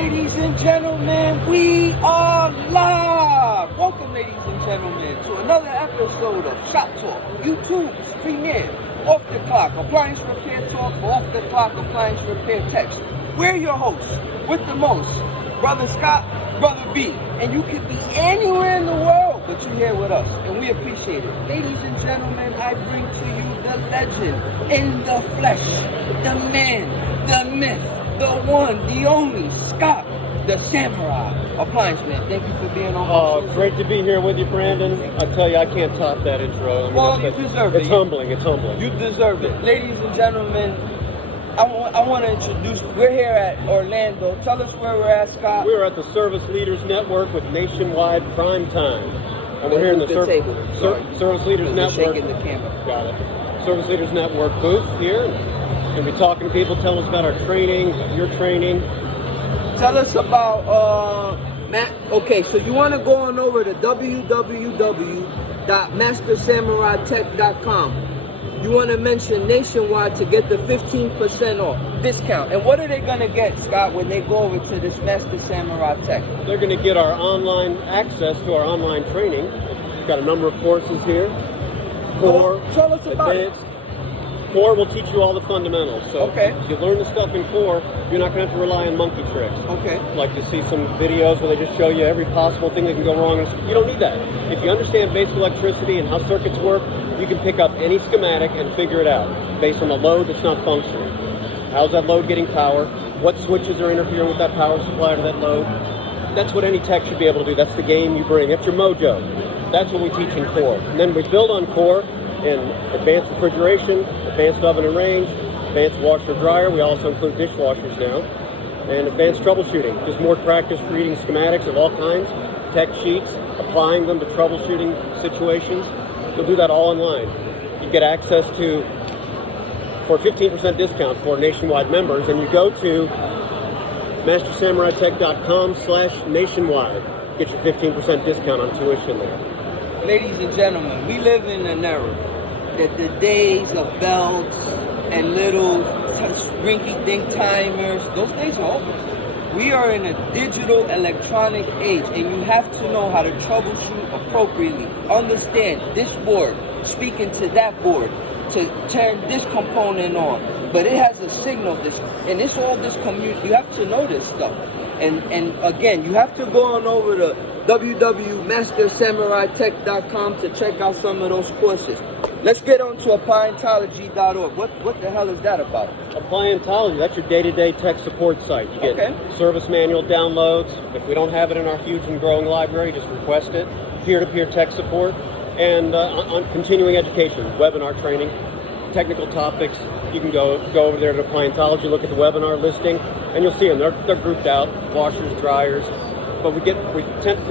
ladies and gentlemen, we are live. Welcome, ladies and gentlemen, to another episode of Shop Talk, YouTube's premiere Off the Clock Appliance Repair Talk for Off the Clock Appliance Repair Techs. We're your hosts with the most, Brother Scott, Brother B, and you could be anywhere in the world, but you're here with us, and we appreciate it. Ladies and gentlemen, I bring to you the legend in the flesh, the man, the myth, the one, the only, Scott, the Samurai Appliance Man. Thank you for being on. Oh, great to be here with you, Brandon. I tell you, I can't top that intro. I mean, well, you deserve it. It's humbling. It's humbling. You deserve it. Ladies and gentlemen, I want to introduce, we're here at Orlando. Tell us where we're at, Scott. We're at the Service Leaders Network with nationwide prime time. And we're here in the Service Leaders Network. Shaking the camera. Got it. Service Leaders Network booth here. And we're talking to people, telling us about our training, your training. Tell us about, Matt. Okay, so you want to go on over to www.mastersamurai.tech.com. You want to mention nationwide to get the 15% off discount. And what are they going to get, Scott, when they go over to this Master Samurai Tech? They're going to get our online access to our online training. We've got a number of courses here. Core, tell us about advanced. Core will teach you all the fundamentals. So if you learn the stuff in Core, you're not going to have to rely on monkey tricks. Okay. Like to see some videos where they just show you every possible thing that can go wrong. You don't need that. If you understand basic electricity and how circuits work, you can pick up any schematic and figure it out based on a load that's not functioning. How's that load getting power? What switches are interfering with that power supply to that load? That's what any tech should be able to do. That's the game you bring. That's your mojo. That's what we teach in Core. And then we build on Core in advanced refrigeration, advanced oven and range, advanced washer dryer. We also include dishwashers now. And advanced troubleshooting. Just more practice reading schematics of all kinds, tech sheets, applying them to troubleshooting situations. You'll do that all online. You get access to, for a 15% discount for nationwide members, and you go to mastersamuraitech.com/nationwide. Get your 15% discount on tuition there. Ladies and gentlemen, we live in an era that the days of belts and little rinky-dink timers, those days are over. We are in a digital electronic age, and you have to know how to troubleshoot appropriately. Understand this board, speaking to that board, to turn this component on. But it has a signal, and it's all this community. You have to know this stuff. And again, you have to go on over to www.mastersamuraitech.com to check out some of those courses. Let's get on to appliantology.org. What the hell is that about? Appliantology, that's your day-to-day tech support site. You get service manual downloads. If we don't have it in our huge and growing library, just request it. Peer-to-peer tech support. And on continuing education, webinar training, technical topics. You can go over there to Appliantology, look at the webinar listing, and you'll see them. They're grouped out, washers, dryers. But we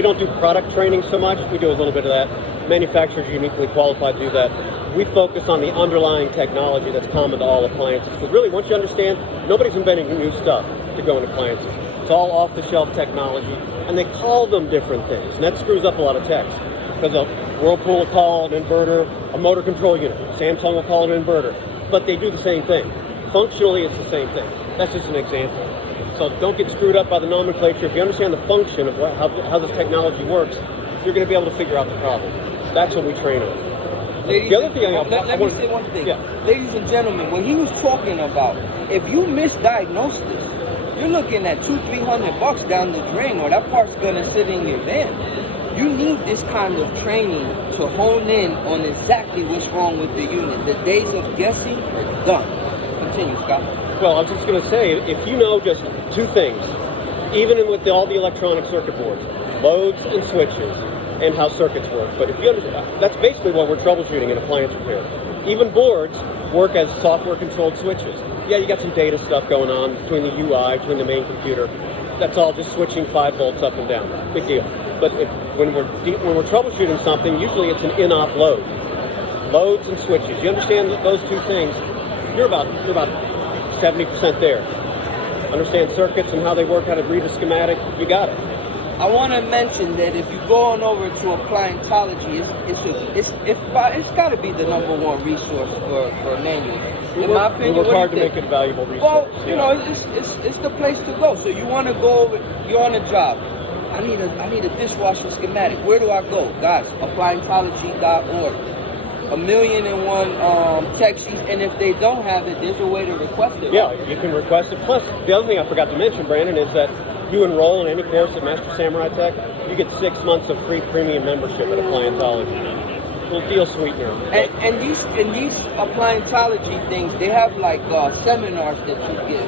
don't do product training so much. We do a little bit of that. Manufacturers are uniquely qualified to do that. We focus on the underlying technology that's common to all appliances. Because really, once you understand, nobody's inventing new stuff to go in appliances. It's all off-the-shelf technology, and they call them different things. And that screws up a lot of techs. Because a Whirlpool will call an inverter a motor control unit. Samsung will call it an inverter. But they do the same thing. Functionally, it's the same thing. That's just an example. So don't get screwed up by the nomenclature. If you understand the function of how this technology works, you're going to be able to figure out the problem. That's what we train on. Let me say one thing. Yeah. Ladies and gentlemen, when he was talking about, if you misdiagnose this, you're looking at $200-300 down the drain, or that part's going to sit in your van. You need this kind of training to hone in on exactly what's wrong with the unit. The days of guessing are done. Continue, Scott. Well, I was just going to say, if you know just two things, even with all the electronic circuit boards, loads and switches, and how circuits work. But if you understand, that's basically what we're troubleshooting in appliance repair. Even boards work as software-controlled switches. Yeah, you got some data stuff going on between the UI, between the main computer. That's all just switching 5 volts up and down. Big deal. But when we're troubleshooting something, usually it's an in-op load. Loads and switches. You understand those two things, you're about 70% there. Understand circuits and how they work, how to read a schematic, you got it. I want to mention that if you go on over to Appliantology, it's got to be the #1 resource for manuals. In my opinion, we work hard to make it a valuable resource. Well, you know, it's the place to go. So you want to go over, you're on a job. I need a dishwasher schematic. Where do I go? Guys, appliantology.org. 1,000,001 tech sheets, and if they don't have it, there's a way to request it. Yeah, you can request it. Plus, the other thing I forgot to mention, Brandon, is that you enroll in any course at Master Samurai Tech, you get 6 months of free premium membership at Appliantology. Little deal sweetener. And these Appliantology things, they have like seminars that you give.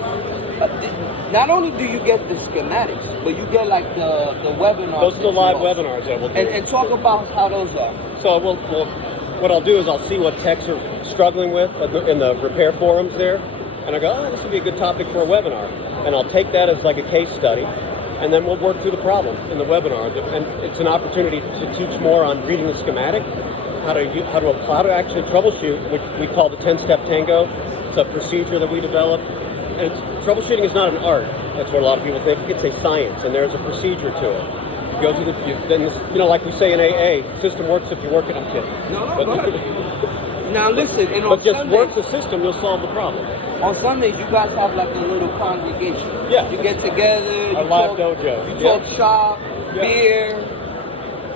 Not only do you get the schematics, but you get like the webinars. Those are the live webinars that we'll do. And talk about how those are. So what I'll do is I'll see what techs are struggling with in the repair forums there, and I go, oh, this would be a good topic for a webinar. And I'll take that as like a case study, and then we'll work through the problem in the webinar. And it's an opportunity to teach more on reading the schematic, how to actually troubleshoot, which we call the 10-step tango. It's a procedure that we developed. And troubleshooting is not an art. That's what a lot of people think. It's a science, and there's a procedure to it. You go through like we say in AA, system works if you work it. I'm kidding. No, go ahead. Now listen, and on but just Sundays, work the system, you'll solve the problem. On Sundays, you guys have like a little congregation. Yeah. You get together. A live dojo. You talk shop, beer.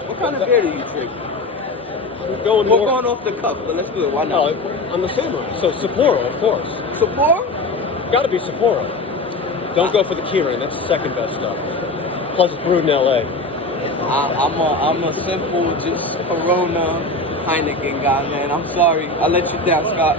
What kind of beer do you drink? We're going off the cuff, but let's do it. Why not? No, I'm the samurai. So Sapporo, of course. Sapporo? Got to be Sapporo. Don't go for the Kirin. That's the second best stuff. Plus, it's brewed in L.A. I'm a simple, just Corona Heineken guy, man. I'm sorry. I let you down, Scott.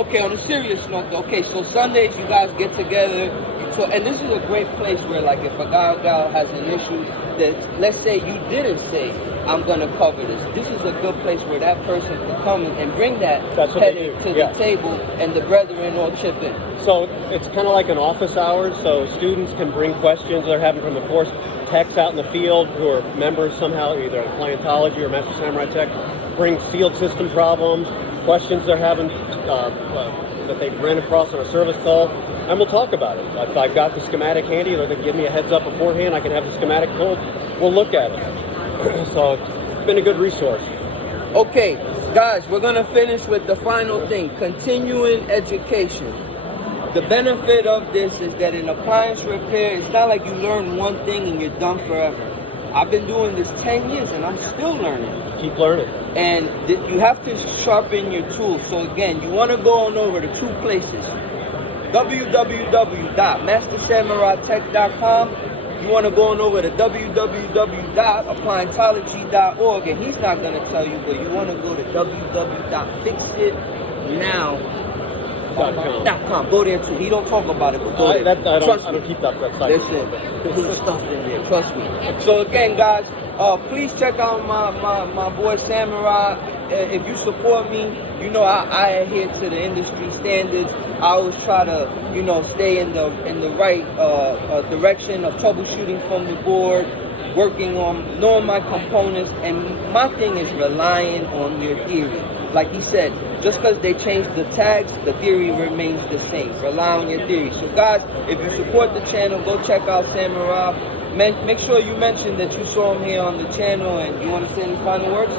Okay, on a serious note, okay, so Sundays you guys get together. So, and this is a great place where, like, if a guy or gal has an issue that, let's say you didn't say, I'm going to cover this. This is a good place where that person can come and bring that headache to the table, and the brethren all chip in. So it's kind of like an office hours, so students can bring questions they're having from the course. Techs out in the field who are members somehow, either at Appliantology or Master Samurai Tech, bring field system problems, questions they're having that they ran across on a service call, and we'll talk about it. If I've got the schematic handy, they can give me a heads up beforehand, I can have the schematic pulled, we'll look at it. So it's been a good resource. Okay, guys, we're going to finish with the final thing, continuing education. The benefit of this is that in appliance repair, it's not like you learn one thing and you're done forever. I've been doing this 10 years and I'm still learning. Keep learning. And you have to sharpen your tools. So again, you want to go on over to 2 places. www.mastersamuraitech.com. You want to go on over to www.appliantology.org, and he's not going to tell you, but you want to go to www.fixitnow.com. Go there too. He don't talk about it, but go there. Trust me. I don't keep that site. Listen, good stuff in there. Trust me. So again, guys, please check out my boy Samurai. If you support me, you know I adhere to the industry standards. I always try to, stay in the right direction of troubleshooting from the board, working on knowing my components, and my thing is relying on your theory. Like he said, just because they changed the tags, the theory remains the same. Rely on your theory. So guys, if you support the channel, go check out Samurai. Make sure you mention that you saw him here on the channel, and you want to say any final words?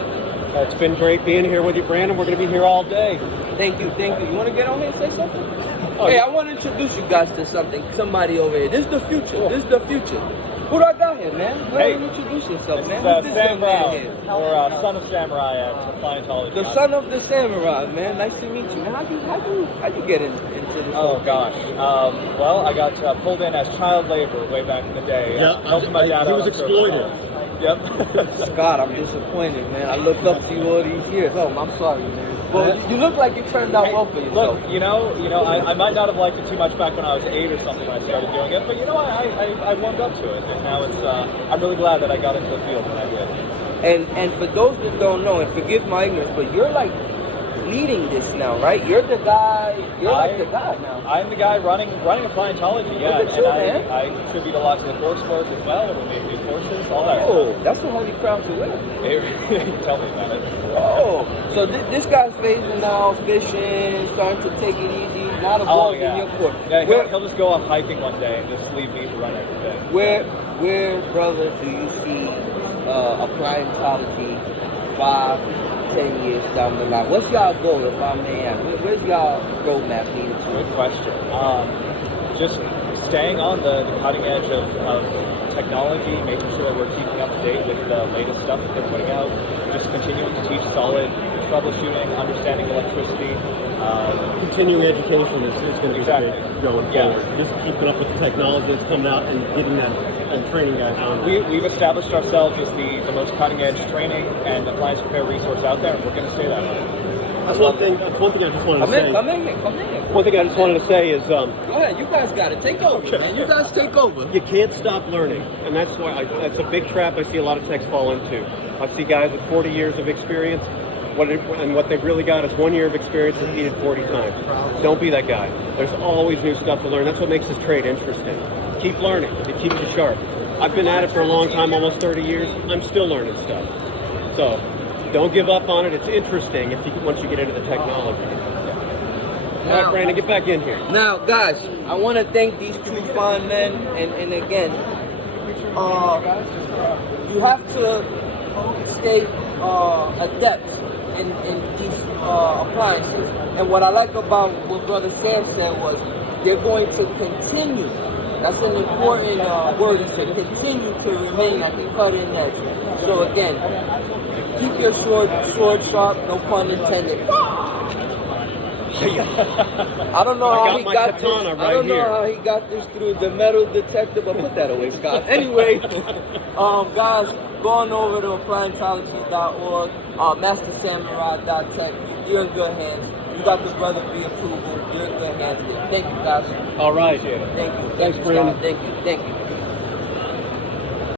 It's been great being here with you, Brandon. We're going to be here all day. Thank you. You want to get on here and say something? Oh, hey, I want to introduce you guys to somebody over here. This is the future. Cool. This is the future. Who do I got here, man? Go ahead and introduce yourself, man. Who's this Sam Brown, here? Or son of Samurai at Appliantology. The son of the Samurai, man. Nice to meet you. Man, how'd you get into this? Oh gosh. Well, I got pulled in as child labor way back in the day. Helping my dad. He was exploited. Yep. Scott, I'm disappointed, man. I looked up to you all these years. Oh, I'm sorry, man. Well, you look like you turned out well for yourself. Look, I might not have liked it too much back when I was 8 or something when I started doing it, but I warmed up to it, and now it's. I'm really glad that I got into the field when I did. And for those that don't know, and forgive my ignorance, but you're like leading this now, right? You're the guy. You're like the guy now. I'm the guy running Appliantology, yeah. Look at you, man. I contribute a lot to the coursework as well. We're making courses, all that. Oh, that's a heavy crown to wear. Tell me about it. Oh, so this guy's phasing now, fishing, starting to take it easy. Not a ball in your court. Yeah, he'll just go off hiking one day and just leave me to run everything. where, brother, do you see appliancology 5, 10 years down the line? What's y'all goal, if I may ask? Where's y'all roadmap leading to? Good question. Just staying on the cutting edge of technology, making sure that we're keeping up to date with the latest stuff that they're putting out, just continuing to teach solid troubleshooting, understanding electricity. Continuing education is going to be Exactly. big going forward. Just keeping up with the technology that's coming out and getting that and training guys on. We've established ourselves as the most cutting edge training and appliance repair resource out there, and we're going to stay that way. That's one thing I just wanted to say. Come in. One thing I just wanted to say is, Go ahead, you guys got it. Take over, man. You guys take over. you can't stop learning, and that's why that's a big trap I see a lot of techs fall into. I see guys with 40 years of experience, and what they've really got is 1 year of experience repeated 40 times. Don't be that guy. There's always new stuff to learn. That's what makes this trade interesting. Keep learning. It keeps you sharp. I've been at it for a long time, almost 30 years. I'm still learning stuff. So don't give up on it. It's interesting once you get into the technology. All right, Brandon, get back in here. Now, guys, I want to thank these two fine men, and again, you have to stay adept in these appliances. And what I like about what Brother Sam said was they're going to continue. That's an important word. He said continue to remain at the cutting edge. So again, keep your sword sharp. No pun intended. I don't know how he got this. I don't know how he got this through the metal detector, but put that away, Scott. Anyway, guys, go on over to appliancology.org, mastersamurai.tech. You're in good hands. You got the Brother B approval. You're in good hands there. Thank you, guys. All right. Thank you. Thanks, Scott. Brandon. Thank you.